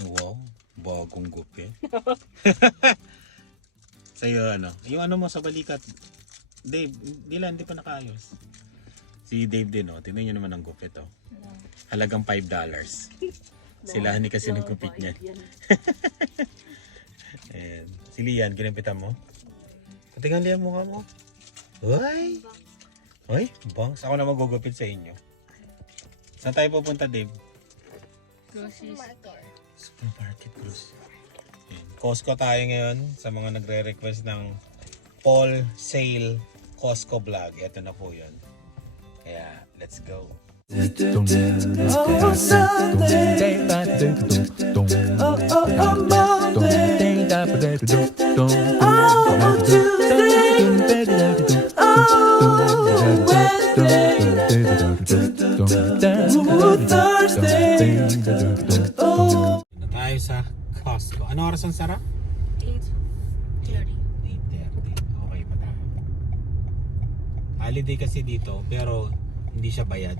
Wow, bagong gupit. Sa'yo ano? Yung ano mo sa balikat. Dave, hindi pa nakaayos. Si Dave din oh. Tingnan nyo naman ang gupit oh. Halagang $5. Sila ni kasi nagkupit niya. Ayan. Si Lian, kinampitan mo? Patingan Lian mukha mo. Uy! Uy, bangs. Ako na magugupit sa inyo. Saan tayo pupunta, Dave? Supermarket Cruise. Costco tayo ngayon sa mga nagre-request ng Fall Sale Costco vlog. Ito na po yun. Kaya, let's go. Oh, Sunday. Oh, Monday. Oh, Tuesday. Oh, Wednesday. Oh, Thursday. Oh. Na tayo sa Costco. Ano oras ang sara? 8:30. 8:30. Okay pa tayo. Holiday kasi dito, pero hindi siya bayad.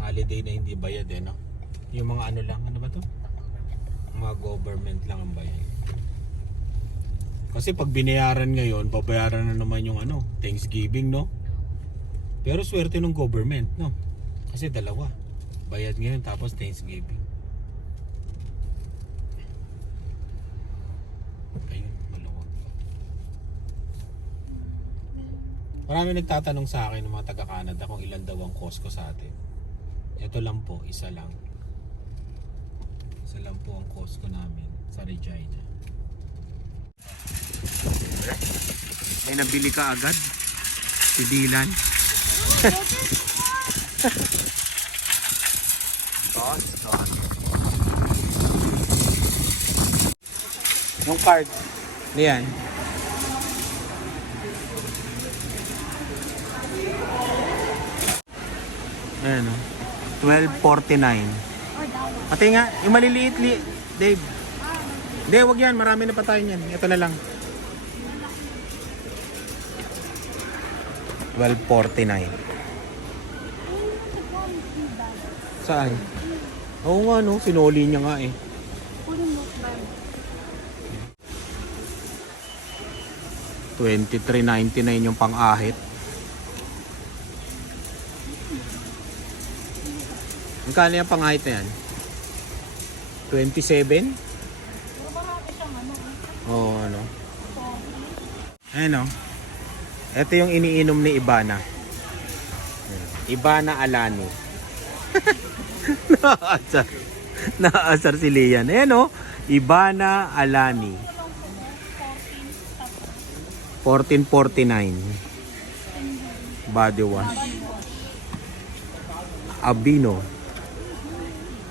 Holiday na hindi bayad eh, no? Yung mga ano lang, ano ba to? Mga government lang ang bayad. Kasi pag binayaran ngayon, babayaran na naman yung ano, Thanksgiving, no? Pero swerte ng government, no? Kasi dalawa. Bayad ngayon tapos Thanksgiving. Ayun, maluwag. Marami nagtatanong sa akin ng mga taga-Canada kung ilan daw ang Costco sa atin. Ito lang po, isa lang. Isa lang po ang Costco namin sa Regina. Ay, nabili ka agad? Si Dylan. Costco. Yung card. Yan. Ayan o. 12.49. Pati nga, yung maliliit Dave. Hindi, wag yan. Marami na pa tayo yan. Ito na lang. 12.49. Saan? Oo nga no, sinuli niya nga eh. 23.99 yung pang-ahit. Magkano yung pang-ahit na yan? 27? Oo, ano. Ayan o. Ito yung iniinom ni Ibana. Ibana Alani. Naaasar. Naaasar si Lian. Ayan o. Ibana Alani. 14.49. Body wash. Abino.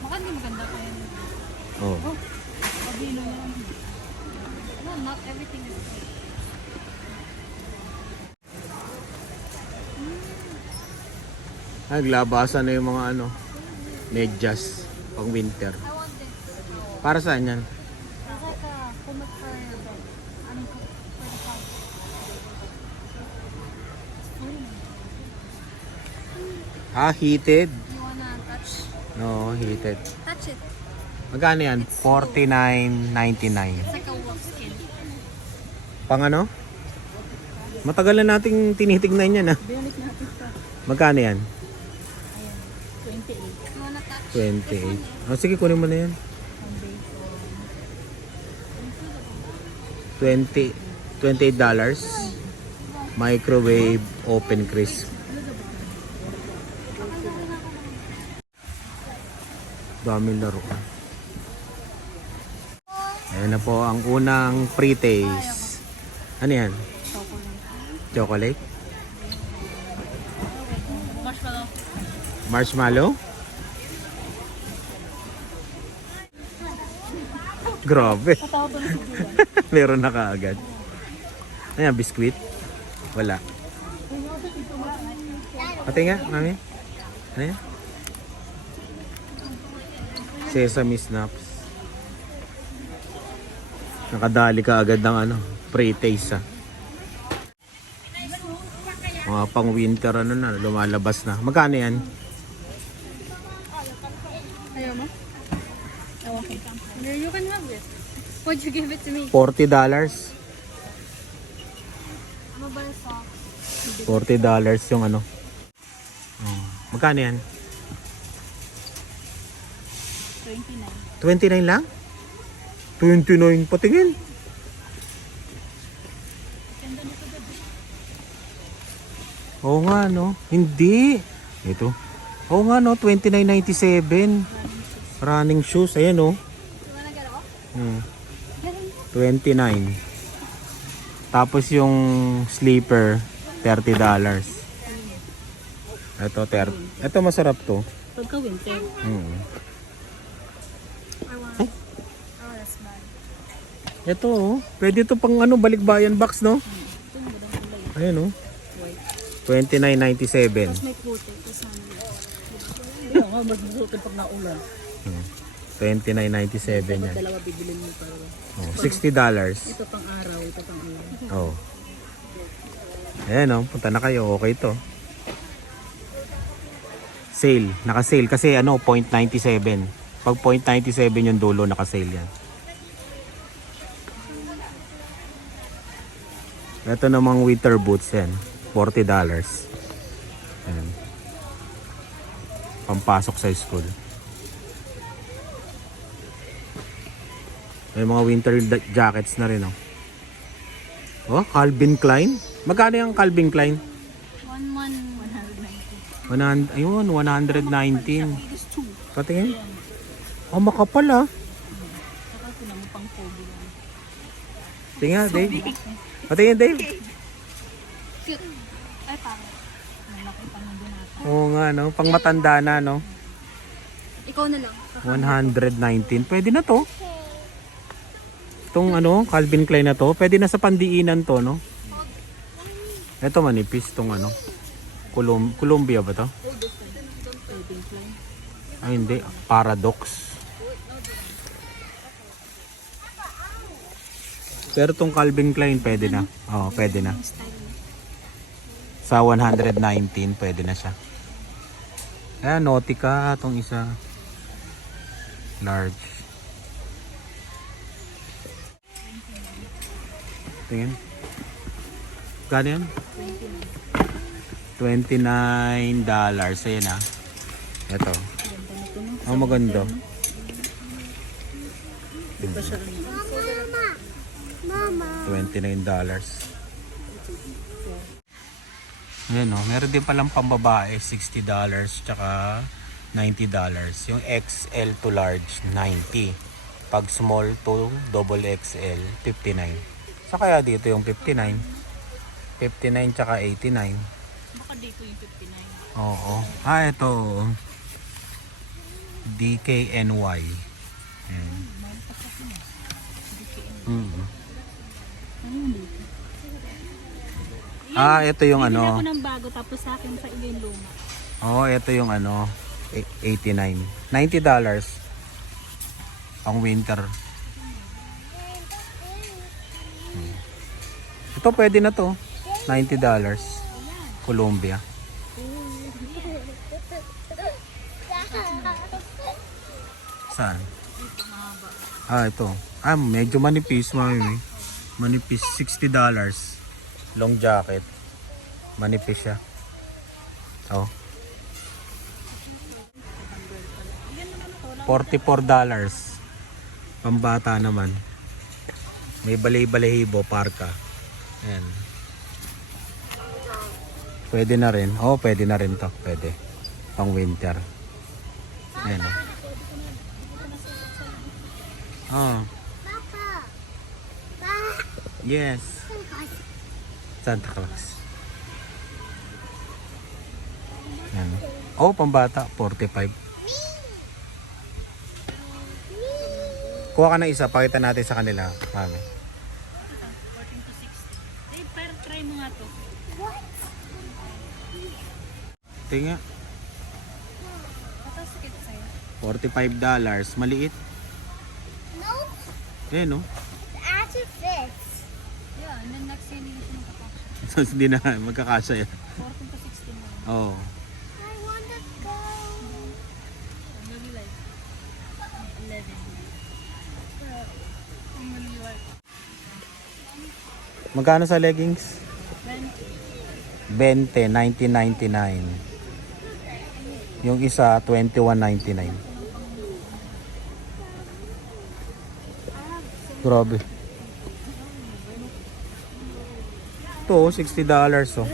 Maganda pa yan. Oh. Abino yan. No, not everything is free. Naglabasan na yung mga ano, medyas pang winter. I want this. Para saan yan? It's like a helmet for your bed. I mean, for the house. Heated? You wanna touch? No, heated. Touch it. Magkano yan? 49.99. It's like a wolf skin. Pang ano? Matagal na nating tinitignan yan ah. Bionic natin ito. Magkano yan? 28. You wanna touch? 28. Oh, sige, kunin mo na yan. 28 dollars. Microwave open crisp. Daming laruan. Ayan na po ang unang pre-taste. Ano yan? Chocolate? Marshmallow. Marshmallow? Grabe. Meron na kaagad. Ano yan? Biskuit? Wala. Pati nga, mami. Ano yan? Sesame snaps. Nakadali ka agad ng ano, pre-taste ah. Mga pang winter ano na, lumalabas na. Magkano yan? Ayaw mo? Ewan ko. You can have it. Why'd you give it to me? $40. Mobile socks. $40 yung ano. Oh. Magkano yan? 29. 29 lang? 29 patingin. Oo nga no. Hindi. Ito. Oo nga no. 29.97. Running shoes. Ayan no. You wanna get off? 29. Tapos yung sleeper $30. Ito 30. Ito masarap to. Pagka winter. Oh, that's bad. Ito oh. Pwede to pang ano balikbayan box no. Ito magandang kulay. Ayan oh. White. 29.97. Tapos may puti. Tapos ano. Kaya nga, magbusukin pag naulan. 29.97 yan. Dalawa bibilin mo para. Oh, $60. Ito pang araw, ito pang ulan. Oh. Ayan oh, punta na kayo. Okay to. Sale. Naka-sale kasi ano, 0.97. Pag 0.97 yung dulo, naka-sale yan. Ito namang winter boots yan. $40. Ayan. Pampasok sa school. May mga winter jackets na rin oh. Oh, Calvin Klein. Magkano yung Calvin Klein? 190. Ayun, 119. This two. Patingin. Oh, makapal ah. Saka ko mo pang pogi lang. Tingnan, Dave. Patingin, Dave. Cute. Ay, pangit. Malaki pa nung binata. Oo nga, no? Pang matanda na, no? Ikaw na lang. 119. Pwede na to. Itong ano, Calvin Klein na to. Pwede na sa pandiinan to, no? Ito manipis tong ano. Columbia ba to? Ay, hindi. Paradox. Pero tong Calvin Klein pwede na. Oo, pwede na. Sa 119 pwede na siya. Ayan, Nautica tong isa. Large. Tingin. Gano yan? $29. Ayan ah. Ito. Oh, maganda. $29. Ayan o. Meron din palang pambabae. $60. Tsaka $90. Yung XL to large, 90. Pag small to double XL, 59. So kaya dito yung 59. 59 tsaka 89. Baka dito yung 59. Oo. Ah, ito. DKNY. Ayan. Ah, ito yung Bibili ano. ako ng bago tapos sa akin sa iyo yung luma. Oh, ito yung ano. 89. $90. Ang winter. Ito pwede na to. $90. Columbia. Saan? Ah, ito. Ah, medyo manipis, mami. Manipis, $60. Long jacket. Manipis siya. Oh. $44. Pambata naman. May balay-balahibo, parka. Ayan. Pwede na rin. Oh, pwede na rin to. Pwede. Pang winter. Ayan. Oh. Yes. Santa Claus. Ayan. Oh, pambata. 45. Kuha ka ng isa. Pakita natin sa kanila. Mami. 14 to 60. Eh, pero try mo nga to. Tingnan. Tapos sakit sa'yo. $45. Maliit. No, Eh, no? it actually fits. Yeah, and then next year hindi na siya magkakasya. So, hindi na magkakasya yan. 14 to 16 na. Oh. I want to go. Maybe like Magkano sa leggings? 20, 19.99. Yung isa, 21.99. Grabe. Ito, $60 oh.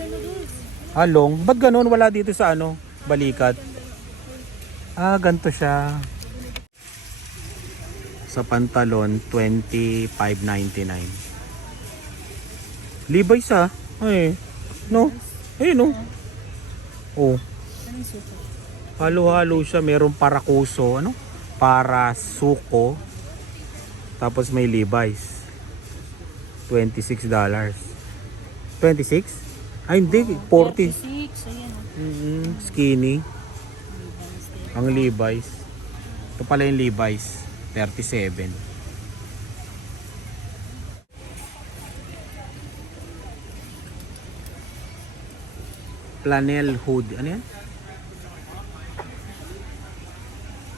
Halong. Ba't ganun? Wala dito sa ano? Balikat. Ah, ganito siya. Sa pantalon, 25.99. Levi's ah. Ay, no? Ayun no? Oh. Halo-halo siya. Merong parakuso. Ano? Parasuko. Tapos may Levi's. $26. 26? Ay hindi, 40. 6, ayan. Skinny. Ang Levi's. Ito pala yung Levi's. 37. Flannel hood. Ano yan?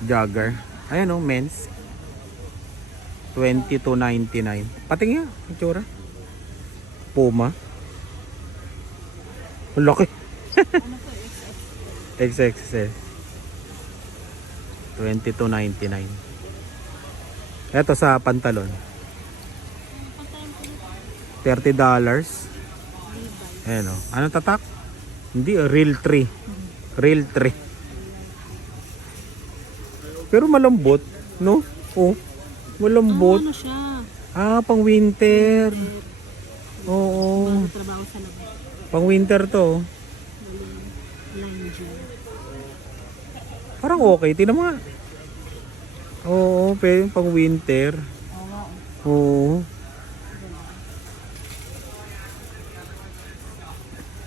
Jogger. Ayan o, men's. $22.99. Pating yan, itsura. Puma. Ang laki. XXL. $22.99. Ito sa pantalon. $30. Ayan o. Anong tatak? Hindi, real 3. Real 3. Pero malambot, no? Oh, malambot. Ano siya? Ah, pang winter. Oo. Trabaho sa labas. Pang winter to. Parang okay. Tingnan mo nga. Oo, pero pang winter. Oo.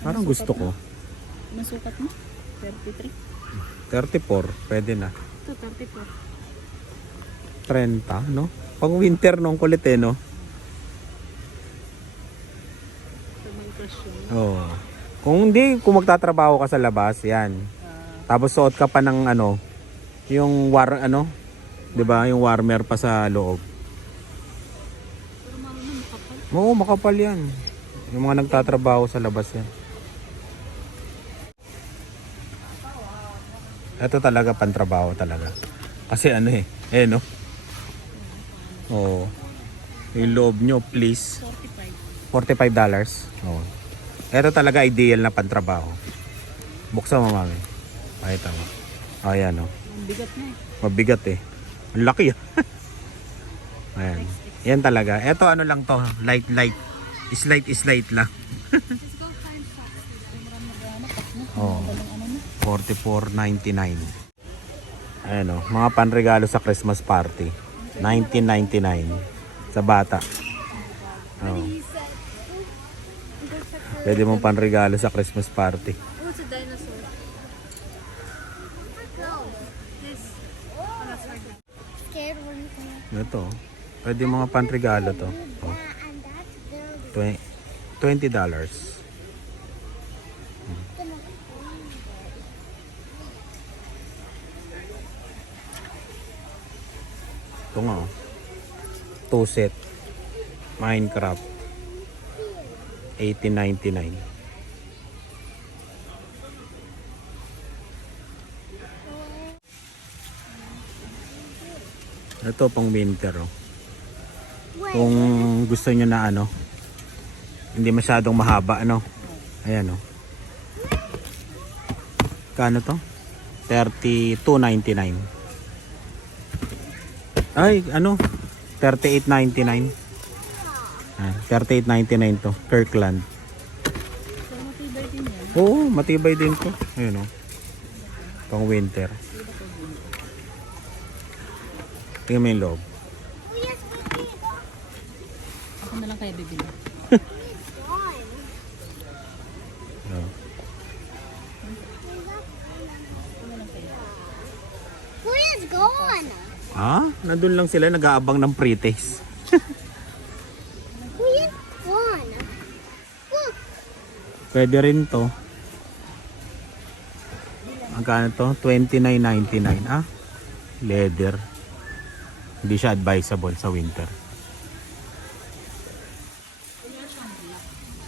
Parang gusto ko. Masukat mo? 33? 34, pwede na. Ito, 34. 30, no? Pang winter nung kulit eh, no? Oo. Kung hindi, kung magtatrabaho ka sa labas, yan. Tapos suot ka pa ng ano, yung 'di ba? Yung warmer pa sa loob. Oo, makapal yan. Yung mga nagtatrabaho sa labas yan. Ito talaga pantrabaho talaga. Kasi ano no? Oo. Yung loob nyo, please. $45. Oo. Ito talaga ideal na pantrabaho. Buksan mo, mami. Pakita mo. Ayan, o. Bigat na eh. Mabigat eh. Ang laki ah. Ayan. Yan talaga. Ito ano lang to. Light. Slight lang. Oh. $44.99. Ayan o. Mga panregalo sa Christmas party. $19.99. Sa bata. Oh. Pwede mong panregalo sa Christmas party. Oh, it's a dinosaur. This. Oh, that's hard. Scared when you Ito. Pwede mga panregalo to. Oh. and that's very $20. Ito nga oh. 2 set. Minecraft. $18.99. Ito pang winter oh. Kung gusto niyo na ano, hindi masyadong mahaba ano. Ayan oh. Kano to? $32.99. Ay, ano? $38.99. Ah, $38.99 to. Kirkland. So, matibay din yan. Oo, matibay din to. Ayun oh. Pang winter. Tingnan mo yung loob. Ako na lang kaya bibili. Oh. Who is gone? Ah, nandun lang sila nag-aabang ng pre-taste. Who is gone? Look, Pwede rin to. Magkano to? $29.99. Ah, leather. Hindi siya advisable sa winter.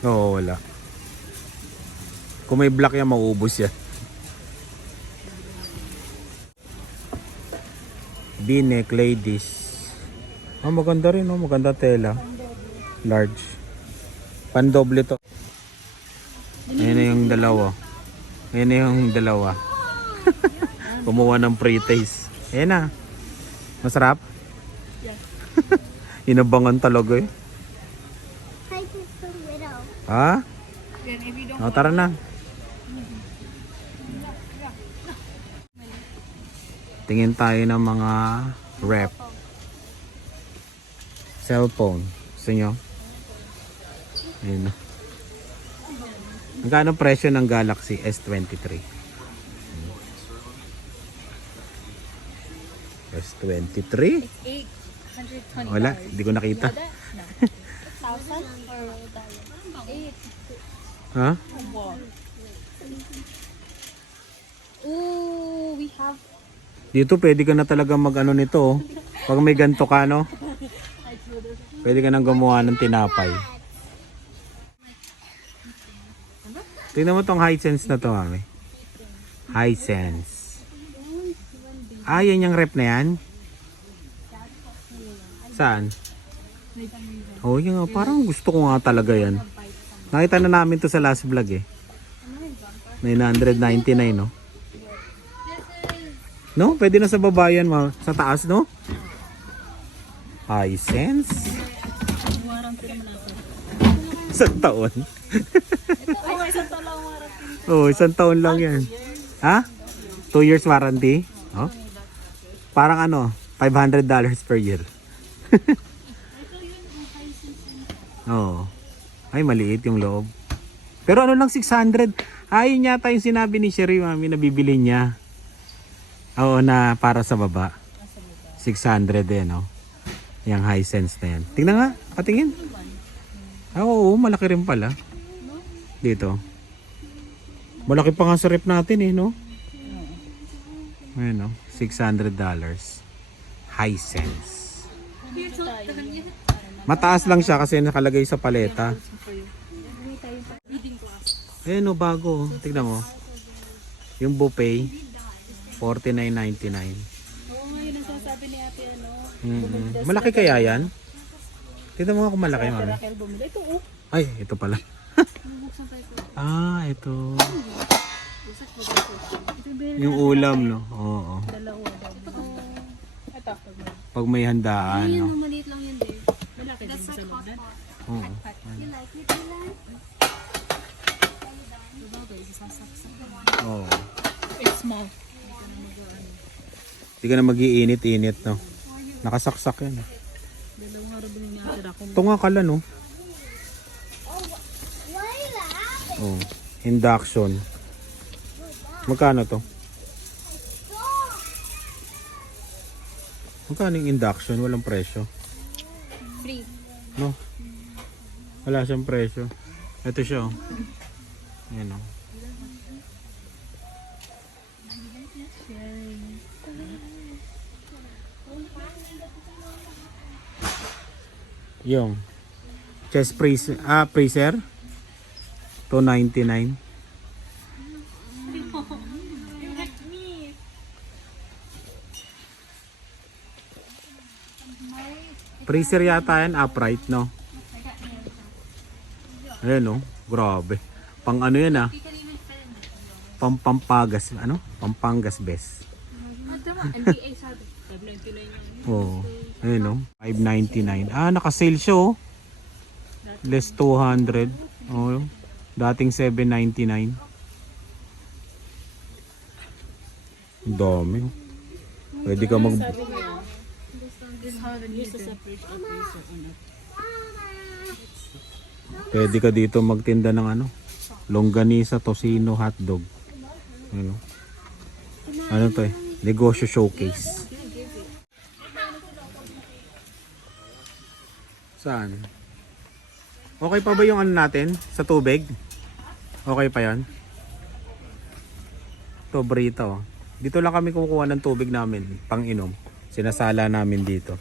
Oo, wala. Kung may black yan, mauubos yan. V-neck ladies. Maganda rin, oh. Maganda tela. Large. Pandoble to. Ayan na yung dalawa. Ayan na yung dalawa. Kumuha ng pre-taste. Ayan na. Masarap? Yeah. Inabangan talaga eh. Type is the widow. Ha? Then if you don't O, tara na. Tingin tayo ng mga rep. Cellphone. Gusto nyo? Ayun. Magkano presyo ng Galaxy S23? S23? 820. Wala, hindi ko nakita. 1,000 or $8. Ha? Wow. Ooh, we have Dito pwede ka na talaga mag-ano nito. Oh. Pag may ganto ka, no? Pwede ka nang gumawa ng tinapay. Tingnan mo tong Hisense na to, mami. Hisense. Ah, yan yung rep na yan? Saan? Oh, yun nga. Parang gusto ko nga talaga yan. Nakita na namin to sa last vlog eh. 999, no? No? Pwede na sa baba yan, ma. Sa taas, no? Hisense. Isang taon. Oh, isang taon lang yan. Ha? 2 years warranty? Oh? Parang ano, $500 per year. Oh. Ay, maliit yung loob. Pero ano lang 600? Ayun yata yung sinabi ni Sherry, mami, na bibili niya. Oo, na para sa baba. 600 din, no? Yung Hisense na yan. Tingnan nga, patingin. Ah, oo, malaki rin pala. Dito. Malaki pa nga sa rep natin eh, no? Ayun, no? $600. Hisense. Mataas lang siya kasi nakalagay sa paleta. Ayun, no, bago. Tignan mo. Yung buffet, $49.99. Oo nga yun ang sasabi ni ate, Malaki kaya yan? Tignan mo nga kung malaki, mami. Raquel bumili. Ito, oh. Ay, ito pala. Ah, ito. Yung ulam, no? Oo. Dalawa daw. Ito. Pag may handaan, no? maliit lang yan, Dave. Malaki din sa loob na. Oo. You like it, Dylan? Oo. It's small. Hindi ka na mag-iinit-init, no? Nakasaksak yan. Dalawang araw din niya ate Raquel. Ito nga kala, no? Why are you laughing? Oh, induction. Magkano to? Magkano yung induction? Walang presyo. Free. No? Wala siyang presyo. Ito siya, oh. Ayan, oh. Yung chest freezer, freezer. $299. Freezer yata yan, upright, no? Ayan, oh. Grabe. Pang ano yan, ah. Pampagas, ano? Pampangas best. NBA sabi. Oo. Ayan, oh. $599. Ah, naka-sale siya, oh. Less 200. Oh. Dating $799. Ang dami, oh. Pwede ka mag... Pwede ka dito magtinda ng ano? Longganisa, tocino, hotdog. Ano? Ano to eh? Negosyo showcase. Saan? Okay pa ba yung ano natin? Sa tubig? Okay pa yan? Ito, burrito. Dito lang kami kumukuha ng tubig namin. Pang inom. Sinasala namin dito.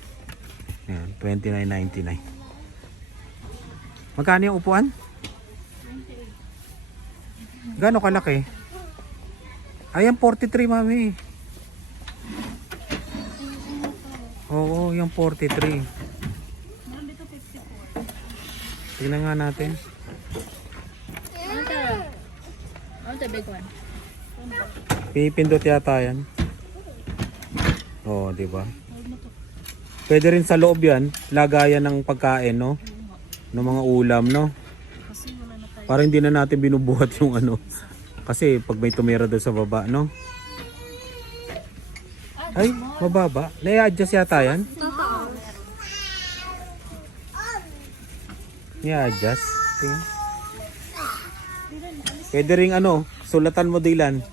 Ayan, $29.99. Magkano yung upuan? Gaano kalaki? Ayan, 43, mami. Oo, yung 43. Meron dito 54. Tingnan nga natin. Ano the big one? Pipindot yata yan. Oo, di ba? Pwede rin sa loob yan, lagayan ng pagkain, no? Ng mga ulam, no? Kasi wala na tayo. Para hindi na natin binubuhat yung ano. Kasi pag may tumira doon sa baba, no? Ay, mababa. Nai-adjust yata yan. Nai-adjust. Tingnan. Pwede ring ano, sulatan mo Dylan.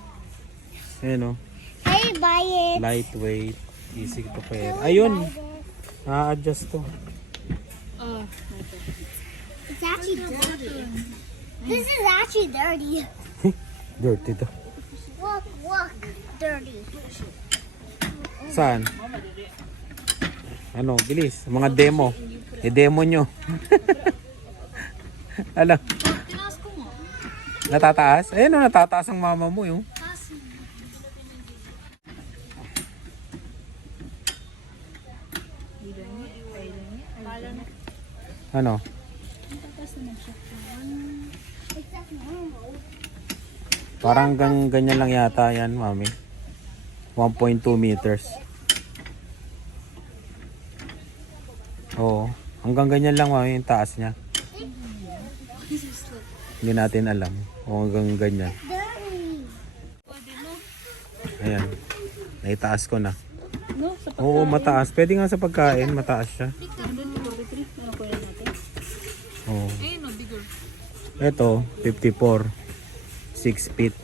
Ayan, oh. Hey, buy it. Lightweight. Easy to pair. Ayun. Na-adjust to. Oh, It's actually dirty. This is actually dirty. Dirty to. Look, dirty. Saan? Ano, bilis. Mga demo. I-demo nyo. Alam. Tinaas ko mo. Natataas? Ayun o, natataas ang mama mo yung. Ano? Parang ganyan lang yata yan, mami. 1.2 meters. Oo. Hanggang ganyan lang, mami, yung taas niya. Hindi natin alam kung hanggang ganyan. Ayan. Naitaas ko na. no, sa Oo, mataas. Pwede nga sa pagkain, mataas siya. pagkandun yung 43. Ano ko yan natin? Oo. Ayun, no, bigger. Ito, 54. 6 feet.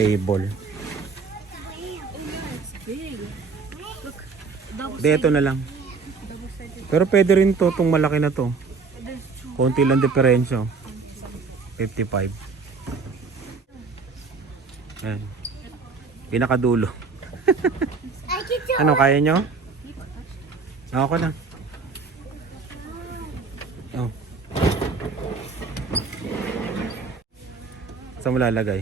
Table. Big. Hindi, ito na lang. Pero pwede rin to, itong malaki na to. Konti lang diferensyo. 55. Ayan. Pinakadulo. I can do Ano, kaya nyo? Ako na. Oh. Saan mo lalagay?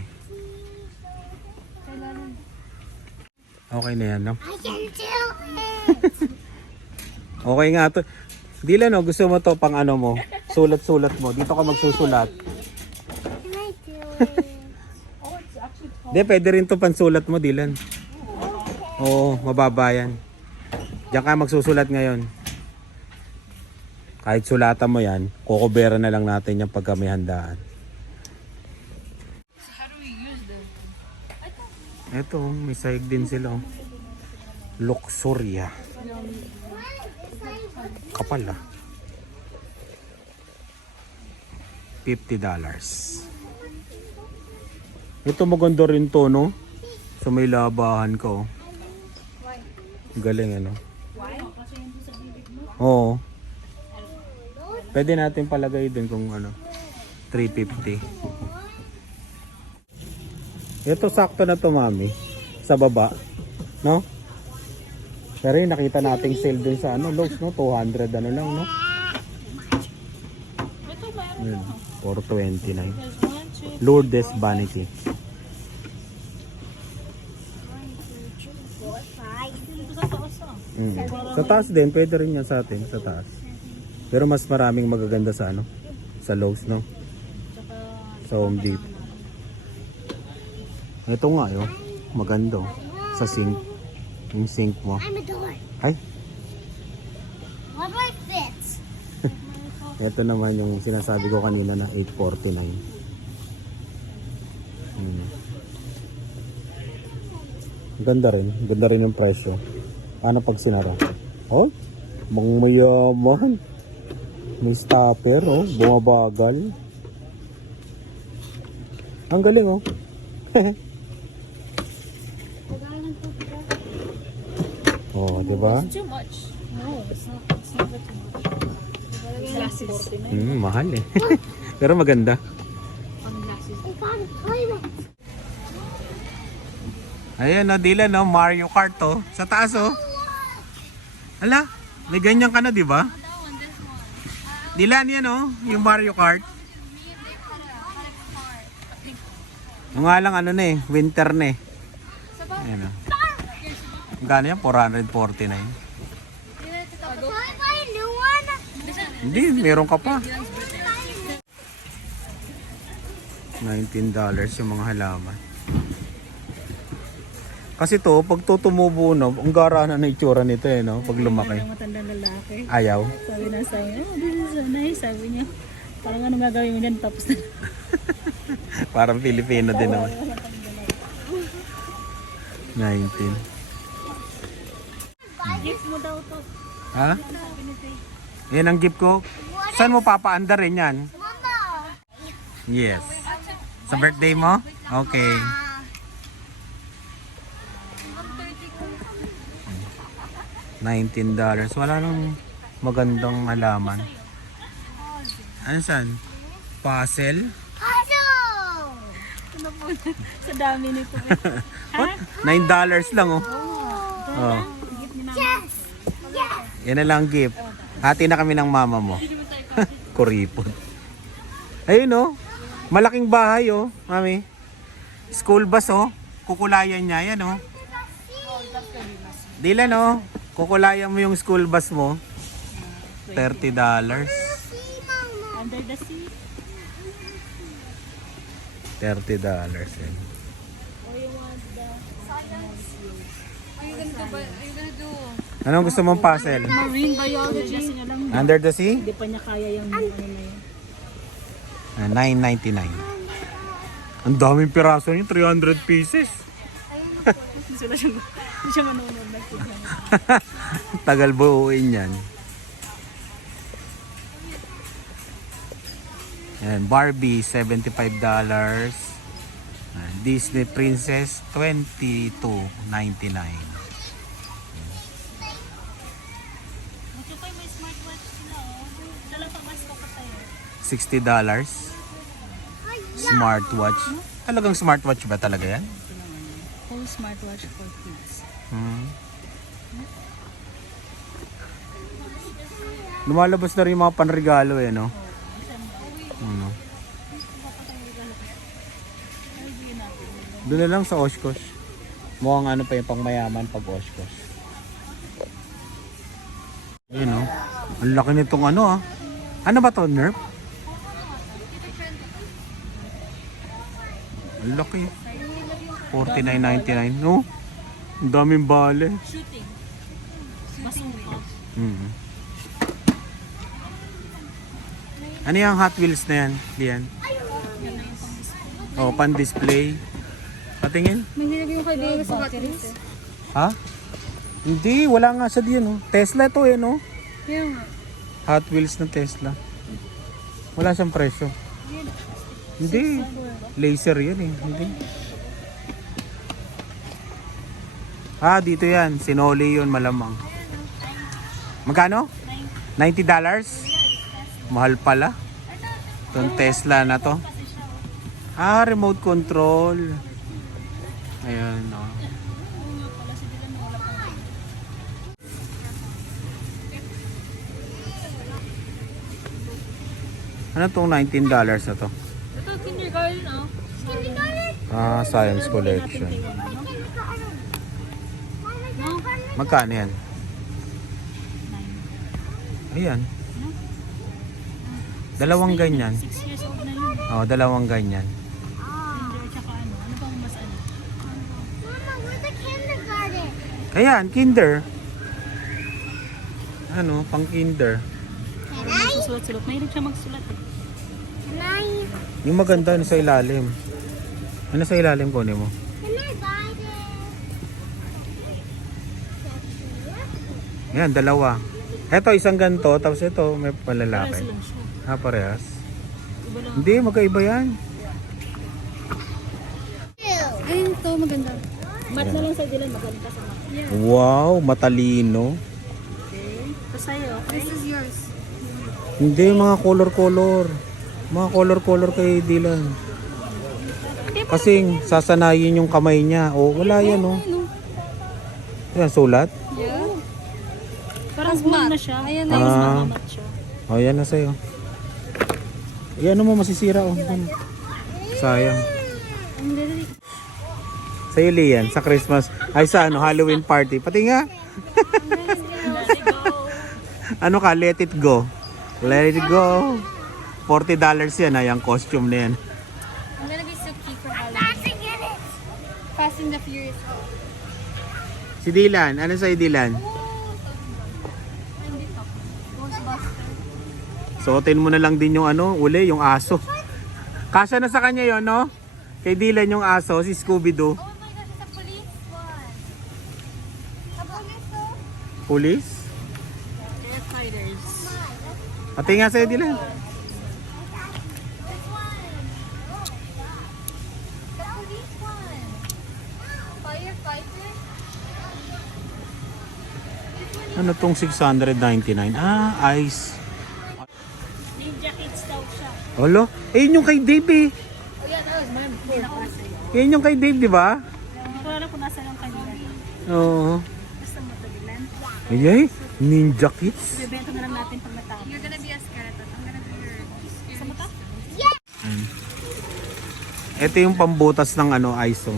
Okay na yan, no? I can do it. Okay nga to. Dylan, no, gusto mo to pang ano mo? Sulat-sulat mo. Dito ka magsusulat. Can I do it? Hindi, pwede rin to pansulat mo, Dylan. Oo, mababa yan. Diyan ka magsusulat ngayon. Kahit sulatan mo yan, kukubera na lang natin yung pagka may handaan. How do we use the... Eto, may sahig din sila. Oh. Luxuria. Kapal ah. $50. Ito maganda rin to, no? So may labahan ko. Galing, ano? Oo. Pwede natin palagay din kung ano. 350. Ito sakto na to, mami. Sa baba. No? Pero yung nakita nating sale dun sa ano, Lowe's, no? 200 ano lang, no? Yun, 429. Lourdes Vanity. 1, 2, 3, 4, 5. Sa taas din, pwede rin yan sa atin, sa taas. Pero mas maraming magaganda sa ano? Sa Lowe's, no? Sa Home Depot. Ito nga, yun. Maganda, oh. Sa sink. Yung sink mo. I'm a door. Ay, What do I fit? ito naman yung sinasabi ko kanina na 849. Ganda rin. Ganda rin yung presyo. Paano pag sinara? Oh, mang mayaman. May stopper, oh. Bumabagal. Ang galing, oh. Oh, di ba? Too much. No, it's not. It's never too much. Glasses. Mahal eh. Pero maganda. Pang glasses. I found a toilet. Ayan, no, Dylan, no, Mario Kart, oh. Sa taas, oh. Ala, may ganyan ka na, di ba? Dylan, yan, oh, yung Mario Kart. Yung nga lang ano na eh, winter na eh. Ayan o. Magkano yan? 449. Can I buy a new one? Hindi, meron ka pa. $19 yung mga halaman. Kasi to, pag to tumubo na, ang gara na itsura nito eh, no? Pag lumaki. Ang matandang lalaki. Ayaw. Sabi na sa akin, oh, this is so nice. Sabi niya, parang ano gagawin mo dyan tapos na. Parang Filipino din naman. 19. Gift mo daw to. Ha? Yan ang gift ko. Saan mo papaanda rin yan? Mama. Yes. Sa birthday mo? Okay. $19. Wala nang magandang halaman. Ano saan? Puzzle? Puzzle. Ano po? Sa dami nito. What? $9 lang oh. Oh. Gift ni mama. Yes. Yes. Yan na lang gift. Hati na kami ng mama mo. Kuripot. Ayun oh. Malaking bahay oh, mami. School bus oh. Kukulayan niya yan oh. Dilan oh. Kukulayan mo yung school bus mo. $30. See, Mama. Under the sea. $30 yan. Anong gusto mong puzzle? Marine biology. Kasi niya lang, Under the sea? hindi pa niya kaya yung ano na yun. $9.99. Ang daming piraso niyo, 300 pieces. Hindi siya manonood ng kid. Tagal buuin yan. Yan, Barbie, $75. Disney Princess, $22.99. Ito pa may smartwatch sila oh. Dala pa mas ko pa tayo. $60. Smartwatch. Talagang smartwatch ba talaga yan? Whole smartwatch for kids. Lumalabas na rin yung mga panregalo eh, no? Ano? Doon na lang sa Oshkosh. Mukhang ano pa yung pangmayaman pag Oshkosh. Ayun, no? Ang laki nitong ano, ah. Ano ba to, Nerf? Ang laki. $49.99, no? Ang daming bale. Shooting. Basong pa. Ano yung Hot Wheels na yan? Diyan. Oh, pan-display. Patingin? May nilagay yung kaibigan sa batteries. Ha? Hindi, wala nga siya diyan, oh. Tesla to eh, no? Kaya nga. Hot Wheels na Tesla. Wala siyang presyo. Hindi. Laser yan eh. Hindi. Ah, dito yan. Sinoli yun, malamang. Magkano? $90? Mahal pala. Itong Tesla na to. Ah, remote control. Ayan, oh. Ano tong $19 na to? Ito, kindergarten oh. Ah, Science Collection. Magkano yan? Ayan. Dalawang ganyan. 6 years old na yun. Oh, dalawang ganyan. Kinder, tsaka ano. Ano bang mas ano? Mama, where's the kindergarten? Ayan, kinder. Ano, pang kinder. Can I? Sulat-sulat. Mahilig siya magsulat eh. Can I? Yung maganda, ano sa ilalim? Ano sa ilalim ko mo? Can I buy this? Ayan, dalawa. Ito, isang ganito, tapos ito, may Para palalaki. silang siya. Ah, parehas. Iba lang. Hindi, magkaiba yan. Ayun, ito maganda. Mat na lang sa dilan. Maganda sa mat. Yeah. Wow, matalino. Okay. Ito sa'yo, okay? This is yours. Hindi, mga color-color. Mga color-color kay Dylan. Kasing sasanayin yung kamay niya. Oh, wala yan, oh. Yan, sulat. Yeah. Parang gold na siya. Ayan na. Ah. Mat siya. Oh, yan na sa'yo. Yan mo, masisira, oh. Yan. Sayang. Sa'yo, Lian, sa Christmas. Ay, sa ano, Halloween party. Pati nga. Ano ka? Let it go. Let it go. $40 yan, ay, ang costume na yan. I'm gonna be so cute for Halloween. Fast and the Furious. Si Dylan, ano sa'yo, Dylan? Ghostbusters. Suotin mo na lang din yung ano, uli, yung aso. Kasya na sa kanya yon, no? Kay Dylan yung aso, si Scooby-Doo. Oh my gosh, it's a police one. A police one? Police? Firefighters. Pati nga sa'yo, Dylan. This one. The police one. Firefighter. Ano tong 699? Ah, ice. Ninja Kids daw siya. Olo, eh yun yung kay Dave eh. Oh yeah, that was my pinakasa. Yun yung kay Dave, di ba? Hindi ko alam kung nasa yung kanila. Oo. Gusto mo ito, Dylan? Ayay, Ninja Kids. Bibenta na lang natin pag natapos. You're gonna be a skeleton. I'm gonna be your... Gusto mo ito? Ito yung pambutas ng ano, ISO.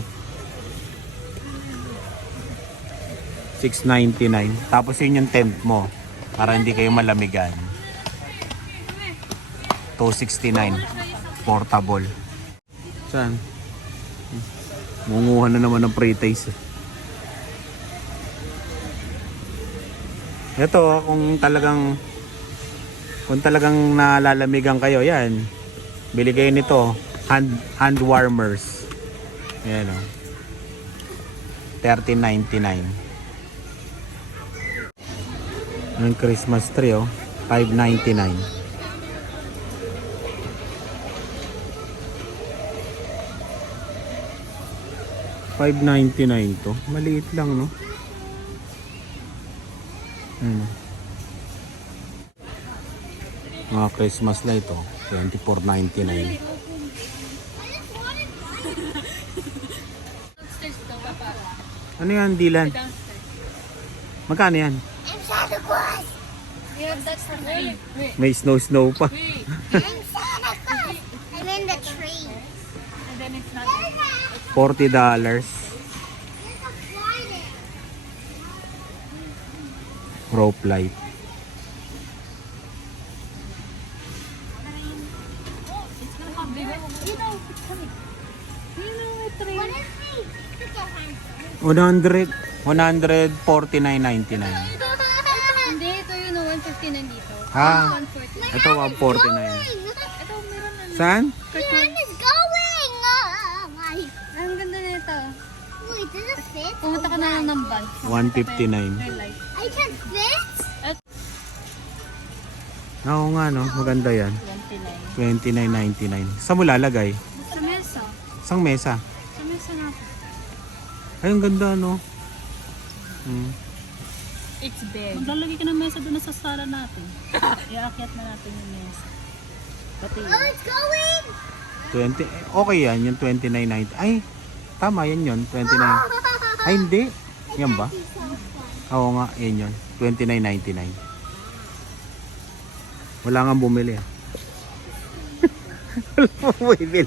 699. Tapos yun yung tent mo. Para hindi kayo malamigan. 269. Portable. Saan? Munguha na naman ng pre-taste. Ito, kung talagang nalalamigan kayo, yan. Bili kayo nito. Hand warmers. Yan o. $13.99. Yung Christmas tree oh, $5.99. $5.99 to. Maliit lang, no? Ano? Mga Christmas light oh, $24.99. Downstairs daw, papa. Ano yan, Dylan? Downstairs. Magkano yan? Yeah, that's the tree. May snow pa. I'm in the tree. And then it's not... $40. Rope light. It's gonna come bigger. You know, it's coming. You know, it's tree. What is this? Look at him. 149.99. Hindi, ito yun, 150 nandito. Ah, 140. ito 149. Ito, meron na. Saan? Leon is going. Oh my. Ang ganda na ito. Wait, does it fit? Pumunta ka na lang ng bank. 159. I can fit? Oo nga no, maganda yan. 29.99. Saan mo lalagay? Sa mesa. Sang mesa? Sa mesa natin. Ay, ang ganda no. It's big. Maglalagay ka ng mesa doon sa sala natin. Iaakyat na natin yung mesa. Pati Oh, it's going. 20, okay yan, yung 29.90. Ay, tama yan yun, 29. Ay, hindi. Yan ba? Oo nga, yan yun. 29.99. Wala nga bumili. Wala nga bumili.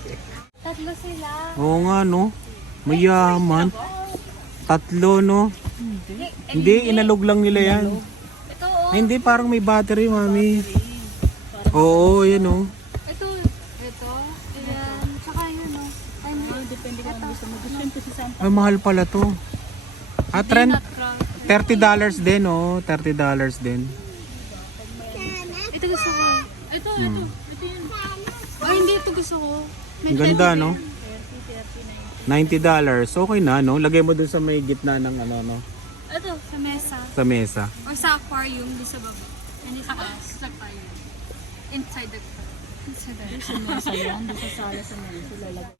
tatlo sila. Oo nga, no? Mayaman. Tatlo, no? Hindi, inalog lang nila yan. Ito, oh. Ay, hindi, parang may battery, mami. Oo, yan, oh. Ito. Ayan. Tsaka yun, oh. Ay, depende ka naman gusto mo. Gusto yun kasi saan. Ay, mahal pala to. Ah, trend. Not crown. $30 din, oh. $30 din. Ito gusto ko. Ito. Ito yun. Ay, hindi ito gusto ko. Ang ganda, no? 30, 39. $90. Okay na, no? Lagay mo dun sa may gitna ng ano, no? Ito, sa mesa. Sa mesa. Or sa aquarium, di sa baba. Hindi sa taas. Sa aquarium. Inside the aquarium. Inside the aquarium. Sa mesa yan. Di sa sala sa mesa. Lalagay.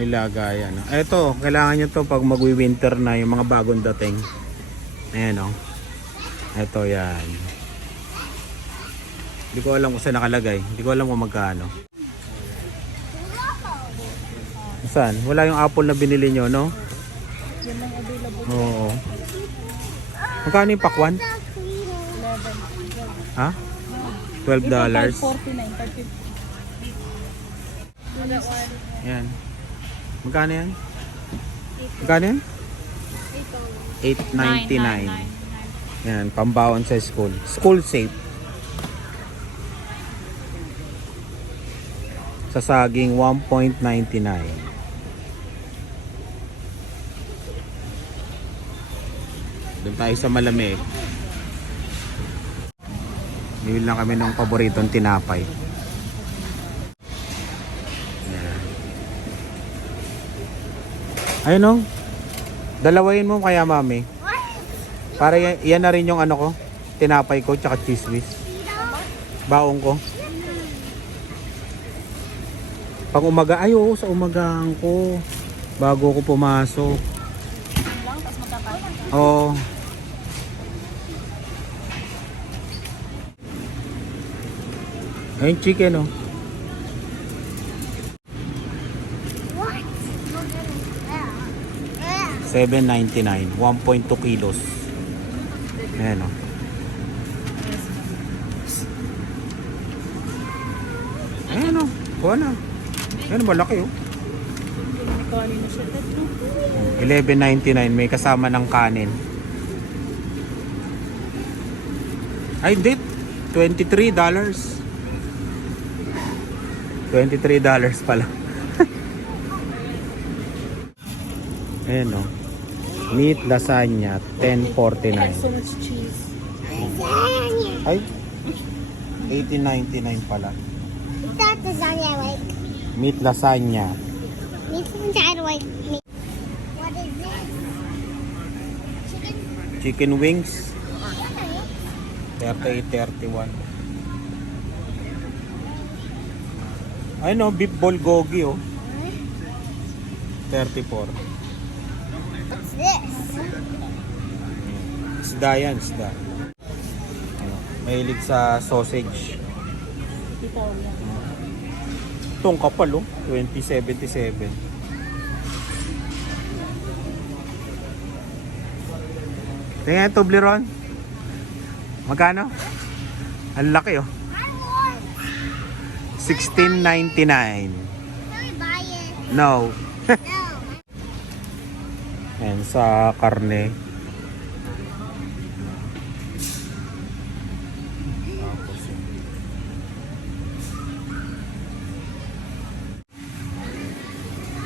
Nilagay, ano. Eto, kailangan nyo to pag magwi-winter na yung mga bagong dating. Ayan, oh. Eto, yan. Hindi ko alam kung saan nakalagay. Hindi ko alam kung magkano. Saan? Wala yung apple na binili nyo, no? Yan lang available. Oo. Magkano yung pakwan? 11. Ha? $12. 549, 550. Yan. Magkano yan? Magkano yan? $8.99. Yan, pambaon sa school. School safe. Sa saging, $1.99. Doon tayo sa malamig. Bibili lang kami ng paboritong tinapay. Yan. Ayun o. Dalawain mo kaya mami. Para yan na rin yung ano ko. Tinapay ko tsaka cheese whiz. Baong ko. Pang umaga. Ay oo, sa umagaan ko. Bago ko pumasok. Oo. Ayun chicken oh. What? $7.99, 1.2 kilos. Ayan o. Ayan o, kuha na. Ayan, malaki o. Kanin na siya. $11.99, may kasama ng kanin. Ay, hindi. $23. $23 pala. Ayan o. Meat lasagna, $10.49. So much cheese. Ay, $18.99 pala. Is that lasagna like? Meat lasagna. Meat inside like meat. What is this? Chicken? Chicken wings, 38.31. Ay no, beef bulgogi oh. 34. What's this? Isda yan, isda. Mahilig sa sausage. Ito lang. Itong kapal oh, 20.77. Tingnan Toblerone. Magkano? Ang laki oh. $16.99. Can we buy it? No. No. Ayan, sa karne.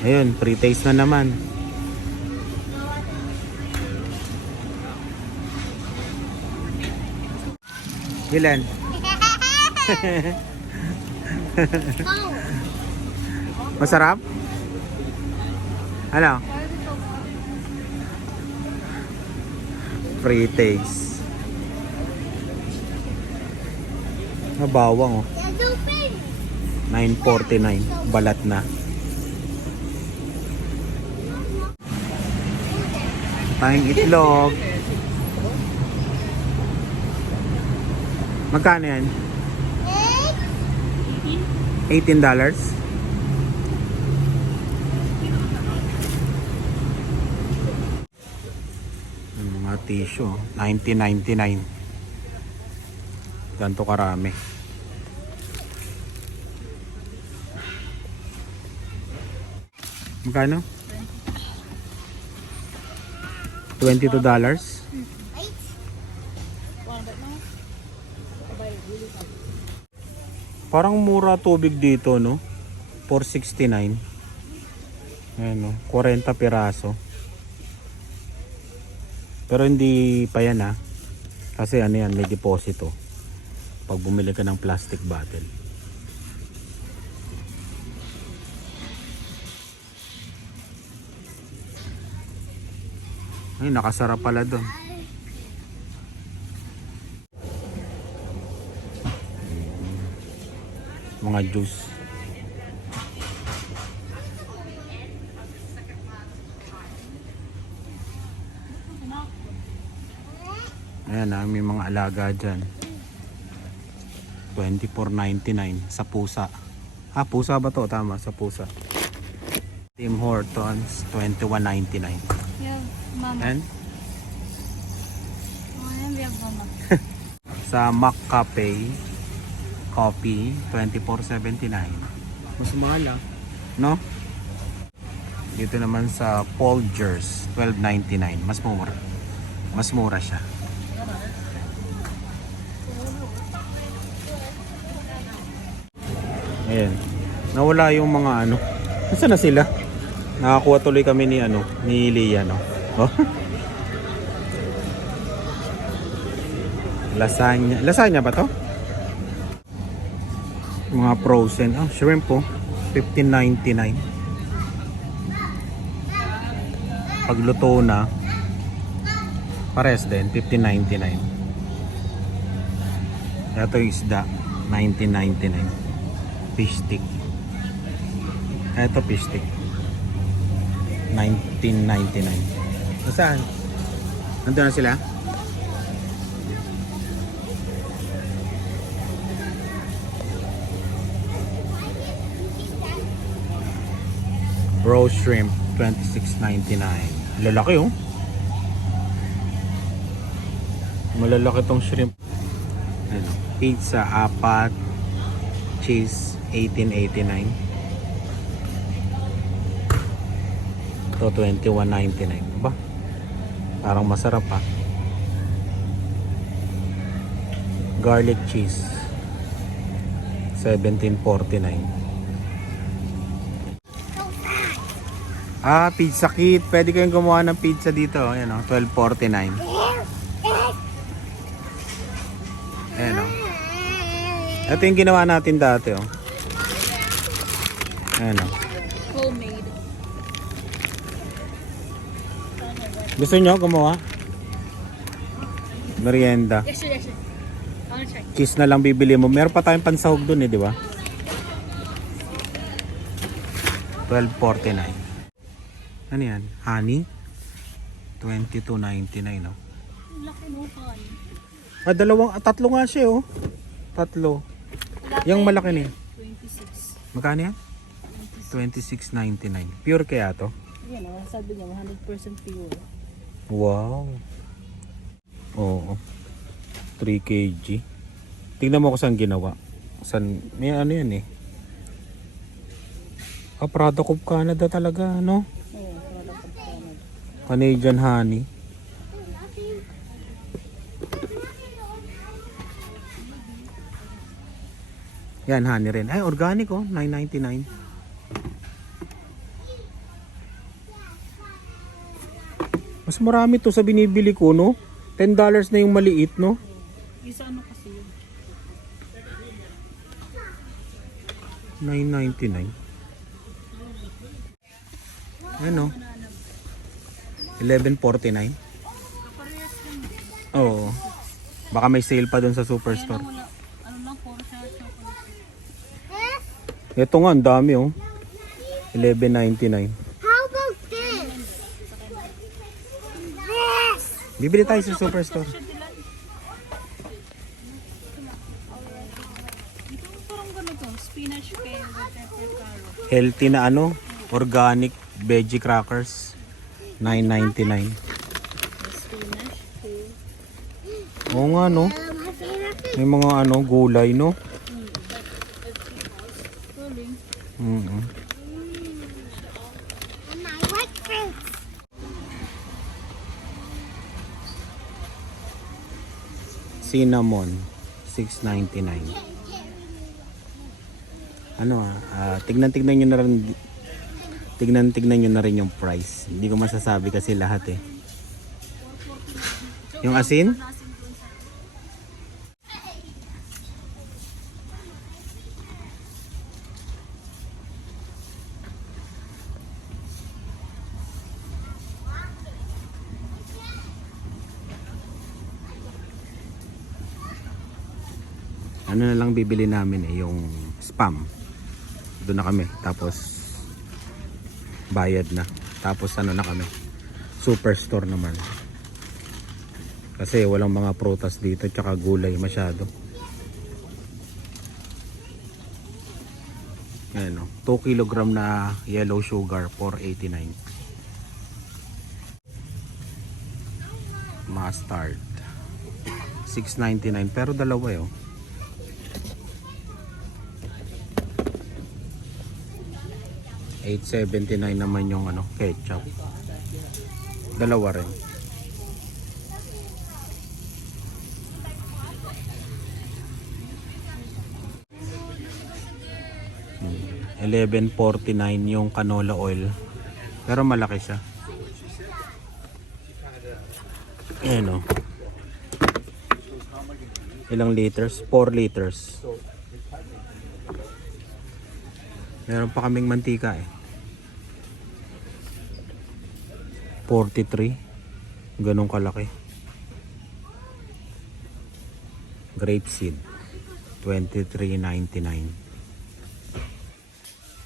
Ayun, pre-taste na naman. Ilan? Masarap? Ano? Pre-taste. Bawang oh. There's no pig. $9.49. Balat na. Tayong itlog. Magkano yan? $18? Yung mga tissue, $19.99. Ganito karami. Magkano? $22? Parang mura tubig dito, no? $4.69. Ayan, no? 40 piraso. Pero hindi pa yan, ha? Kasi ano yan, may deposito. Pag bumili ka ng plastic bottle. Ay, nakasarap pala doon. Mga juice. Ayan na, may mga alaga dyan. $24.99 sa pusa. Ah, pusa ba to? Tama, sa pusa. Tim Hortons, $21.99. Yeah, mama. And? Oh, yan, we have mama. Sa McCafe Coffee, 24.79. Mas mahal ah. No? Dito naman sa Folgers, 12.99. Mas mura. Mas mura siya. Ayan. Nawala yung mga ano. Nasaan na sila? Nakakuha tuloy kami ni ano, ni Lia, no. Oh. Lasagna. Lasagna ba to? Mga frozen. Oh, shrimp po. 15.99. Pagluto na, pares din, 15.99. Ito yung isda, 19.99. Fish stick. Ito fish stick, 19.99. Saan? Nandun na sila? Raw shrimp, 26.99. Lalaki oh. Malalaki tong shrimp. Ano, pizza 4, cheese 18.89. Ito 21.99. Ba? Parang masarap ah. Garlic cheese 17.49. Ah, pizza kit. Pwede kayong gumawa ng pizza dito. Ayan o, 12.49. Ayan o. Ito yung ginawa natin dati o. Ayan o. Homemade. Gusto nyo gumawa? Merienda. Yes, sir, yes, sir. I'll try. Cheese na lang bibili mo. Meron pa tayong pansahog dun eh, di ba? 12.49. Ano yan? Honey? 22.99 no? Laki mo, kan. Tatlo nga siya oh. Tatlo. Yung malaki ni. 26. Magkano yan? 26.99. Pure kaya to? Yan o, sabi niya 100% pure. Wow. Oo. 3 kg. Tingnan mo ko saan ginawa. Saan, may ano yan eh. Ah, product of Canada talaga, no? Oo, product of Canada. Canadian honey. Yan, honey rin. Ay, organic oh, 9.99. Mas marami to sa binibili ko, no? $10 na yung maliit, no? Isa ano kasi yun? 9.99. Ano? 11.49. Oo. Baka may sale pa dun sa superstore. Wala, ano lang, puro siya chocolate. Ito nga, ang dami oh. 11.99. How about this? This. Bibili tayo sa superstore. Ito parang ganito, spinach kale with pepper carrot. Healthy na ano, organic veggie crackers. 9.99. Spinach kale. Oo nga no. My favorite is May mga ano, gulay no. Rolling. and I like fruits. Cinnamon 6.99. Ano tignan-tignan niyo na rin. Tignan niyo na rin yung price. Hindi ko masasabi kasi lahat eh. Yung asin? Ano na lang bibili namin eh, yung spam. Doon na kami. Tapos bayad na. Tapos ano na kami. Superstore naman. Kasi walang mga prutas dito tsaka gulay masyado. Ayan o. 2 kilogram na yellow sugar, 4.89. Mustard $6.99 pero dalawa eh. Oh. $8.79 naman yung ano, ketchup. Dalawa rin. $11.49 yung canola oil. Pero malaki siya. Ayan o. Ilang liters? 4 liters. Meron pa kaming mantika eh. 43. Ganong kalaki. Grapeseed. 23.99.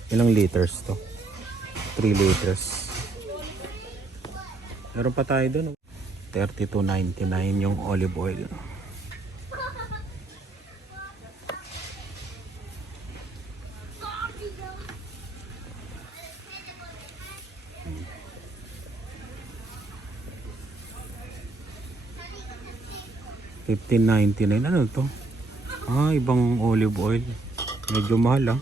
Ilang liters to? 3 liters. Meron pa tayo dun. 32.99 yung olive oil. $15.99. Ano to? Ah, ibang olive oil. Medyo mahal ah.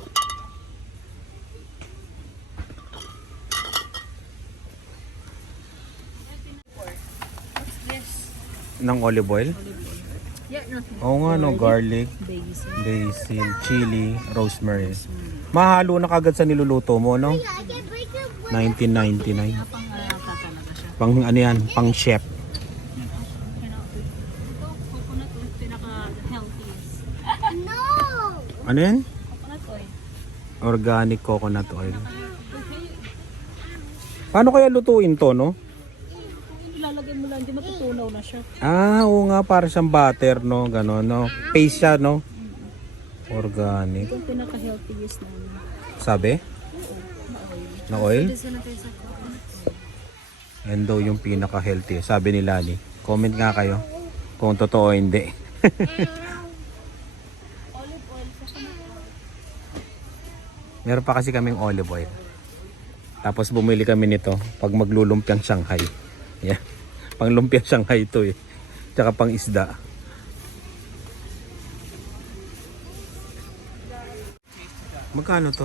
Ng olive oil? Yeah, nothing. Oo nga no, garlic, basil, chili, rosemary. Mahalo na kagad sa niluluto mo, no? I can break the $19.99. Pang talaga siya. Pang ano yan, pang chef. Ito, coconut oil, pinaka-healthiest. No! Ano yan? Coconut oil. Organic coconut oil. Paano kaya lutuin to, no? Ilalagay mo lang, hindi matutunaw na siya. Ah, oo nga, para siyang butter, no? Ganon, no? Paste siya, no? Organic. Ito yung pinaka-healthiest namin. Sabi? Na oil? Gusto na tayo sa coconut. Yan daw yung pinaka-healthy. Sabi ni Lani. Comment nga kayo kung totoo o hindi. Meron pa kasi kaming olive oil. Tapos bumili kami nito pag maglulumpiang Shanghai. Yeah. Pang lumpiang Shanghai ito eh. Tsaka pang isda. Magkano to?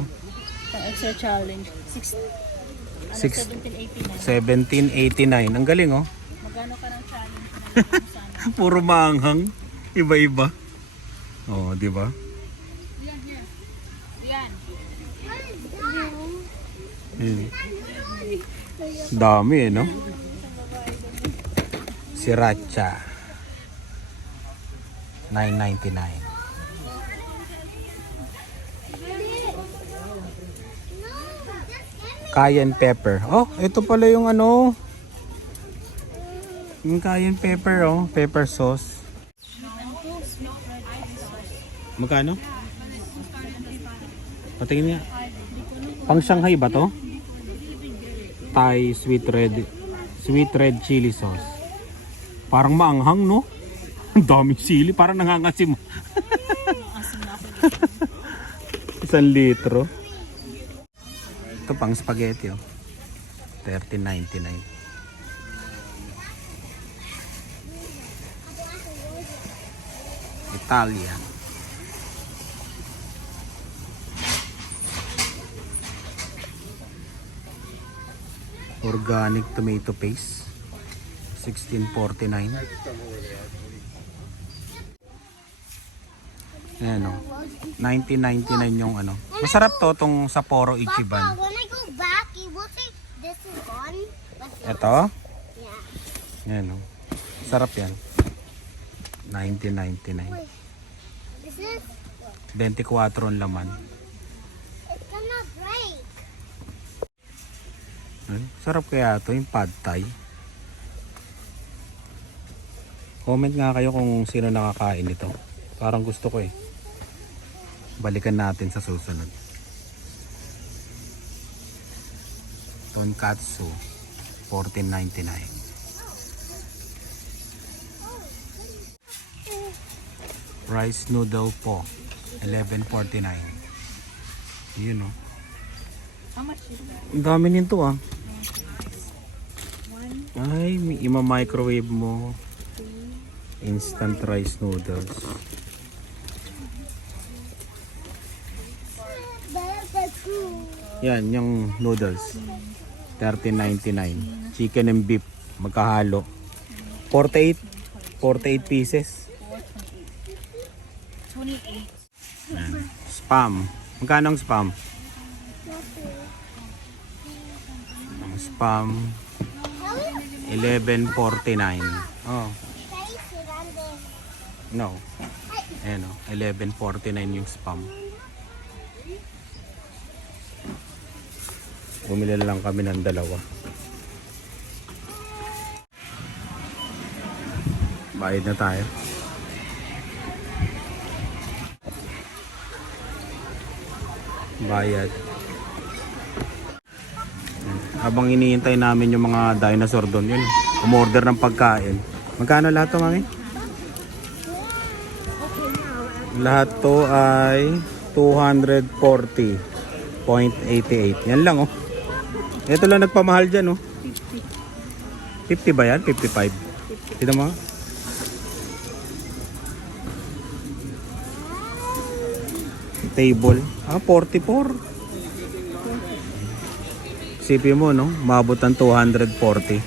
Ang extra challenge. 17.89. Ang galing oh. Magkano ka ng challenge na Puro maanghang. Iba-iba. Oh, di ba? Dami eh, no? Sriracha. $9.99. Cayenne pepper. Oh, ito pala yung ano. Yung cayenne pepper, oh. Pepper sauce. Magkano? Patingin nga. Pang Shanghai ba to? Thai sweet red chili sauce. Parang maanghang, no? Ang daming sili, parang nangangasim. 1 litro. Ito pang spaghetti, oh. $13.99. Italian. Organic tomato paste. $16.49. Ayan o. $19.99 yung ano. Masarap to tong Sapporo Ichiban. When I go back, you will say this is gone. Ito. Yeah. Ayan o. Sarap yan. $19.99. Wait. This is 24 ang laman. it's gonna break. Sarap kaya to yung pad thai. Comment nga kayo kung sino nakakain nito. Parang gusto ko eh. Balikan natin sa susunod. Tonkatsu $14.99. Rice noodle po $11.49. Yun oh. How much is that? Ang dami nito ah. Ay, ima-microwave mo. Instant rice noodles. Yan, yung noodles. 13.99. Chicken and beef. Magkahalo. 48. 48 pieces. 28. Yan. Spam. Magkano ang spam? Ang spam 11.49. Oh. No. Ayan o. 11.49 yung spam. Bumili lang kami ng dalawa. Bayad na tayo. Bayad. Habang iniintay namin yung mga dinosaur doon, yun, umorder ng pagkain. Magkano lahat to, mami? Lahat to ay 240.88. Yan lang, oh. Ito lang nagpamahal dyan, oh. 50 ba yan? 55. Tignan mo. Table. 44. Isipin mo, no? Maabot ng 240.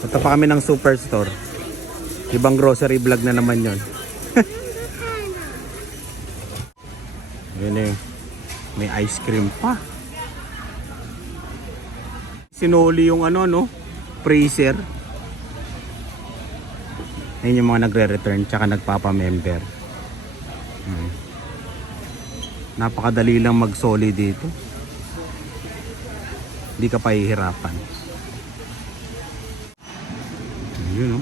Punta pa kami ng superstore. Ibang grocery vlog na naman yon. Yun eh. May ice cream pa. Sinuli yung ano, no? Freezer. Ayun yung mga nagre-return tsaka nagpapa-member. Napakadali lang mag-soli dito. Hindi ka pahihirapan. Yun, no?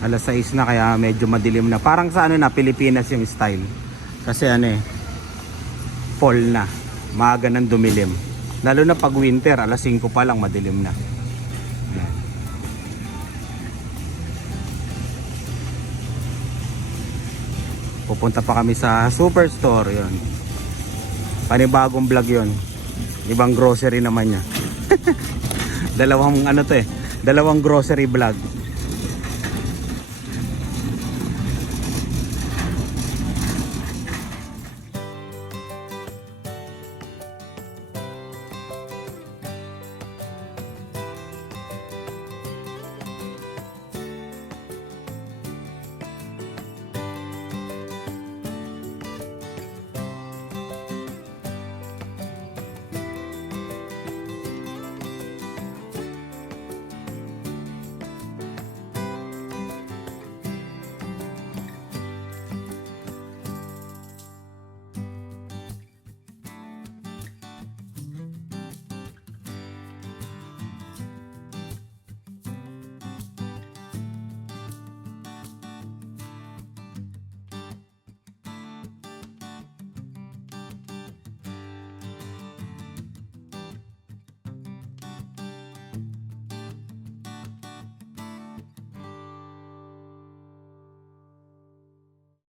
Alas 6 na kaya medyo madilim na. Parang sa ano na, Pilipinas yung style. Kasi ano eh, fall na. Maaga nang dumilim. Lalo na pag winter, alas 5 pa lang madilim na. Ayan. Pupunta pa kami sa superstore, yon. Panibagong vlog yon. Ibang grocery naman niya. Dalawang ano to eh, dalawang grocery vlog.